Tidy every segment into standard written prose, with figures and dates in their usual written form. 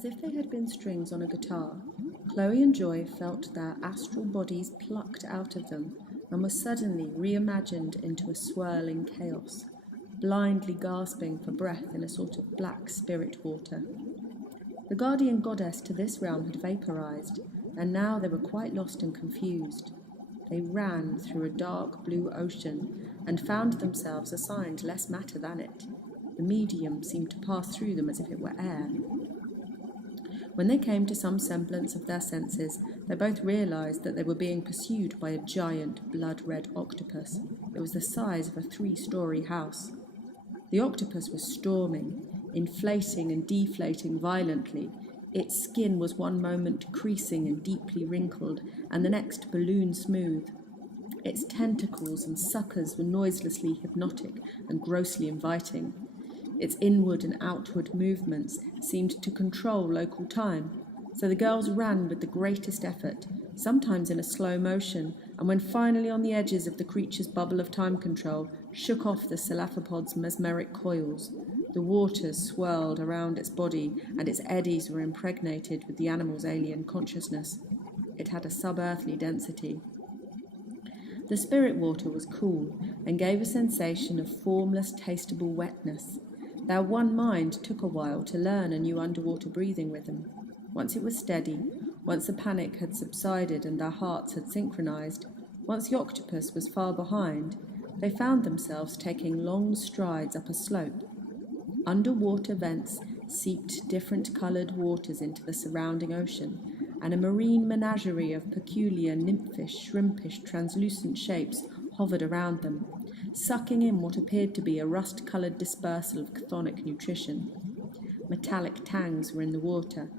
As if they had been strings on a guitar, Chloe and Joy felt their astral bodies plucked out of them and were suddenly reimagined into a swirling chaos, blindly gasping for breath in a sort of black spirit water. The guardian goddess to this realm had vaporized, and now they were quite lost and confused. They ran through a dark blue ocean and found themselves assigned less matter than it. The medium seemed to pass through them as if it were air. When they came to some semblance of their senses, they both realized that they were being pursued by a giant blood-red octopus. It was the size of a 3-story house. The octopus was storming, inflating and deflating violently. Its skin was one moment creasing and deeply wrinkled, and the next balloon smooth. Its tentacles and suckers were noiselessly hypnotic and grossly inviting. Its inward and outward movements seemed to control local time, so the girls ran with the greatest effort, sometimes in a slow motion, and when finally on the edges of the creature's bubble of time control, shook off the cephalopod's mesmeric coils. The waters swirled around its body, and its eddies were impregnated with the animal's alien consciousness. It had a sub-earthly density. The spirit water was cool and gave a sensation of formless, tasteable wetness. Their one mind took a while to learn a new underwater breathing rhythm. Once it was steady, once the panic had subsided and their hearts had synchronized, once the octopus was far behind, they found themselves taking long strides up a slope. Underwater vents seeped different-coloured waters into the surrounding ocean, and a marine menagerie of peculiar nymphish, shrimpish, translucent shapes hovered around them, sucking in what appeared to be a rust-coloured dispersal of chthonic nutrition. Metallic tangs were in the water.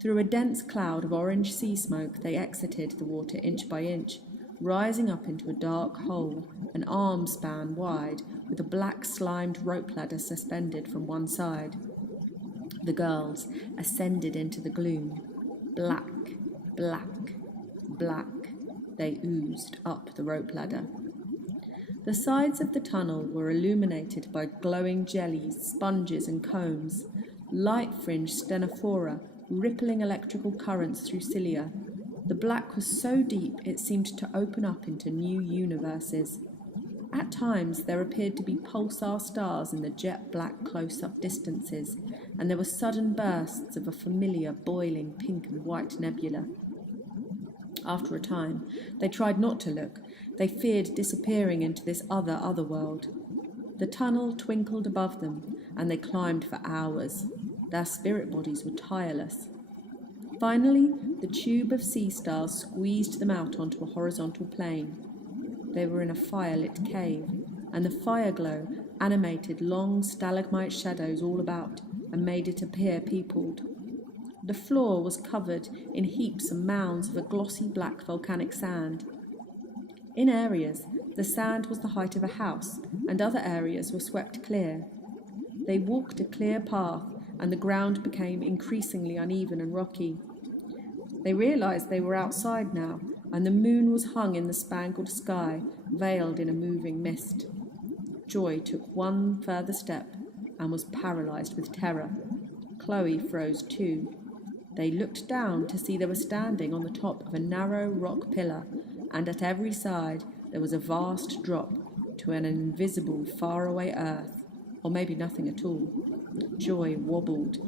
Through a dense cloud of orange sea smoke they exited the water inch by inch, rising up into a dark hole, an arm span wide, with a black slimed rope ladder suspended from one side. The girls ascended into the gloom. Black, black, black, they oozed up the rope ladder. The sides of the tunnel were illuminated by glowing jellies, sponges and combs, light-fringed stenophora, rippling electrical currents through cilia. The black was so deep it seemed to open up into new universes. At times there appeared to be pulsar stars in the jet-black close-up distances, and there were sudden bursts of a familiar boiling pink and white nebula. After a time, they tried not to look. They feared disappearing into this other world. The tunnel twinkled above them, and they climbed for hours. Their spirit bodies were tireless. Finally, the tube of sea stars squeezed them out onto a horizontal plane. They were in a fire-lit cave, and the fire glow animated long stalagmite shadows all about and made it appear peopled. The floor was covered in heaps and mounds of a glossy black volcanic sand. In areas, the sand was the height of a house, and other areas were swept clear. They walked a clear path, and the ground became increasingly uneven and rocky. They realized they were outside now, and the moon was hung in the spangled sky, veiled in a moving mist. Joy took one further step and was paralyzed with terror. Chloe froze too. They looked down to see they were standing on the top of a narrow rock pillar, and at every side there was a vast drop to an invisible, faraway earth, or maybe nothing at all. Joy wobbled.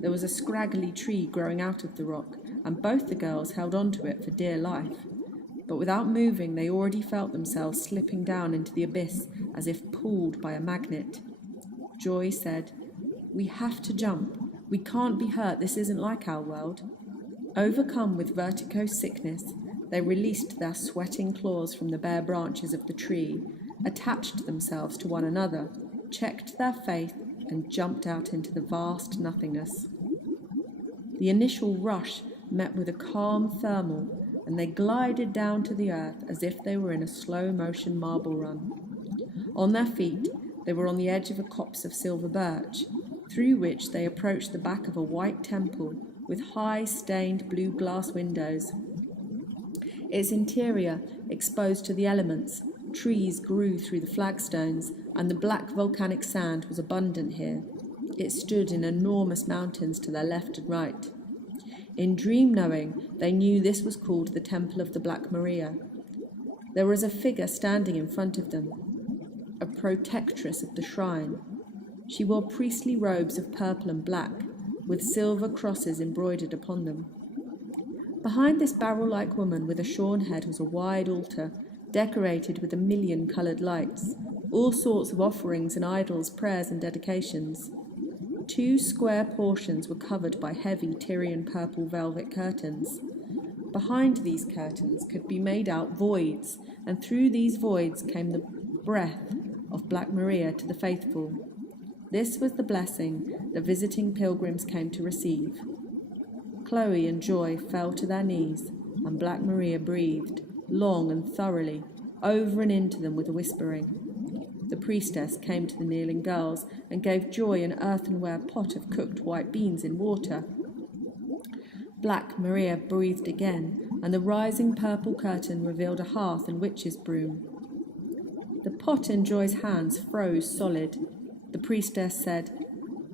There was a scraggly tree growing out of the rock, and both the girls held on to it for dear life. But without moving, they already felt themselves slipping down into the abyss as if pulled by a magnet. Joy said, "We have to jump. We can't be hurt. This isn't like our world." Overcome with vertigo sickness, they released their sweating claws from the bare branches of the tree, attached themselves to one another, checked their faith, and jumped out into the vast nothingness. The initial rush met with a calm thermal, and they glided down to the earth as if they were in a slow-motion marble run. On their feet, they were on the edge of a copse of silver birch, through which they approached the back of a white temple with high, stained blue glass windows. Its interior exposed to the elements, trees grew through the flagstones, and the black volcanic sand was abundant here. It stood in enormous mountains to their left and right. In dream knowing, they knew this was called the Temple of the Black Maria. There was a figure standing in front of them, a protectress of the shrine. She wore priestly robes of purple and black, with silver crosses embroidered upon them. Behind this barrel-like woman with a shorn head was a wide altar, decorated with 1,000,000 coloured lights, all sorts of offerings and idols, prayers and dedications. 2 square portions were covered by heavy Tyrian purple velvet curtains. Behind these curtains could be made out voids, and through these voids came the breath of Black Maria to the faithful. This was the blessing the visiting pilgrims came to receive. Chloe and Joy fell to their knees, and Black Maria breathed, long and thoroughly, over and into them with a whispering. The priestess came to the kneeling girls and gave Joy an earthenware pot of cooked white beans in water. Black Maria breathed again, and the rising purple curtain revealed a hearth and witch's broom. The pot in Joy's hands froze solid. The priestess said,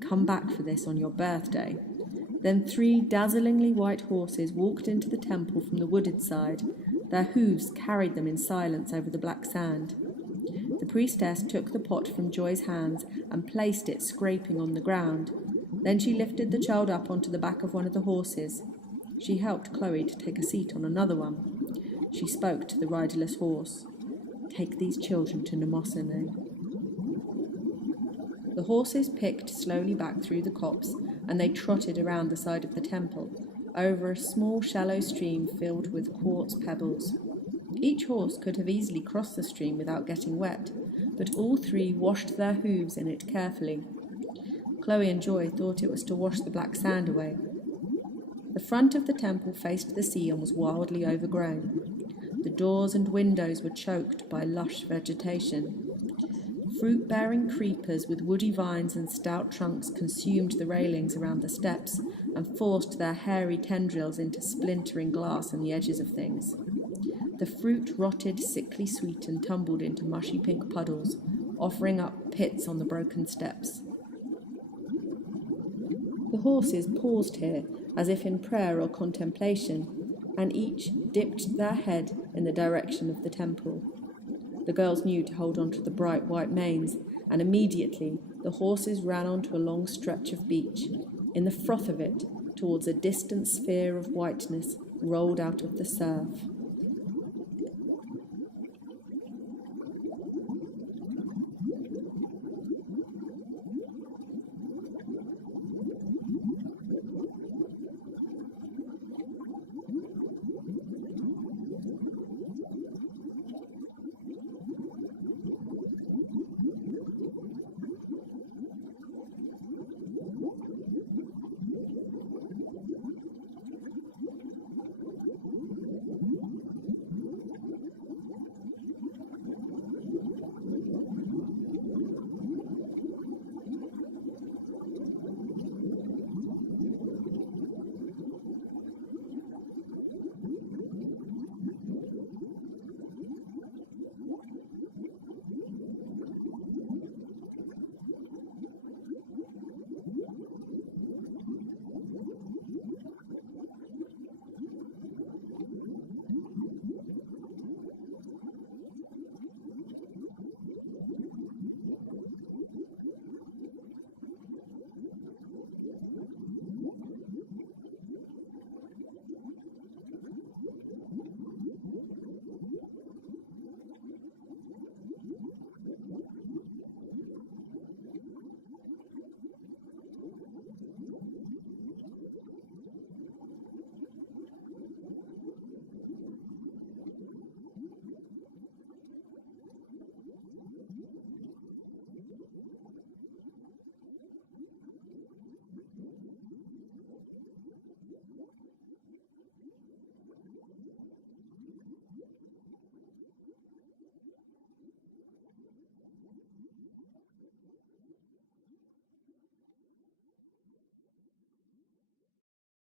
"Come back for this on your birthday." Then 3 dazzlingly white horses walked into the temple from the wooded side. Their hooves carried them in silence over the black sand. The priestess took the pot from Joy's hands and placed it scraping on the ground. Then she lifted the child up onto the back of one of the horses. She helped Chloe to take a seat on another one. She spoke to the riderless horse. "Take these children to Mnemosyne." The horses picked slowly back through the copse, and they trotted around the side of the temple, over a small shallow stream filled with quartz pebbles. Each horse could have easily crossed the stream without getting wet, but all 3 washed their hooves in it carefully. Chloe and Joy thought it was to wash the black sand away. The front of the temple faced the sea and was wildly overgrown. The doors and windows were choked by lush vegetation. Fruit-bearing creepers with woody vines and stout trunks consumed the railings around the steps and forced their hairy tendrils into splintering glass and the edges of things. The fruit rotted sickly sweet and tumbled into mushy pink puddles, offering up pits on the broken steps. The horses paused here, as if in prayer or contemplation, and each dipped their head in the direction of the temple. The girls knew to hold on to the bright white manes, and immediately the horses ran onto a long stretch of beach. In the froth of it, towards a distant sphere of whiteness rolled out of the surf.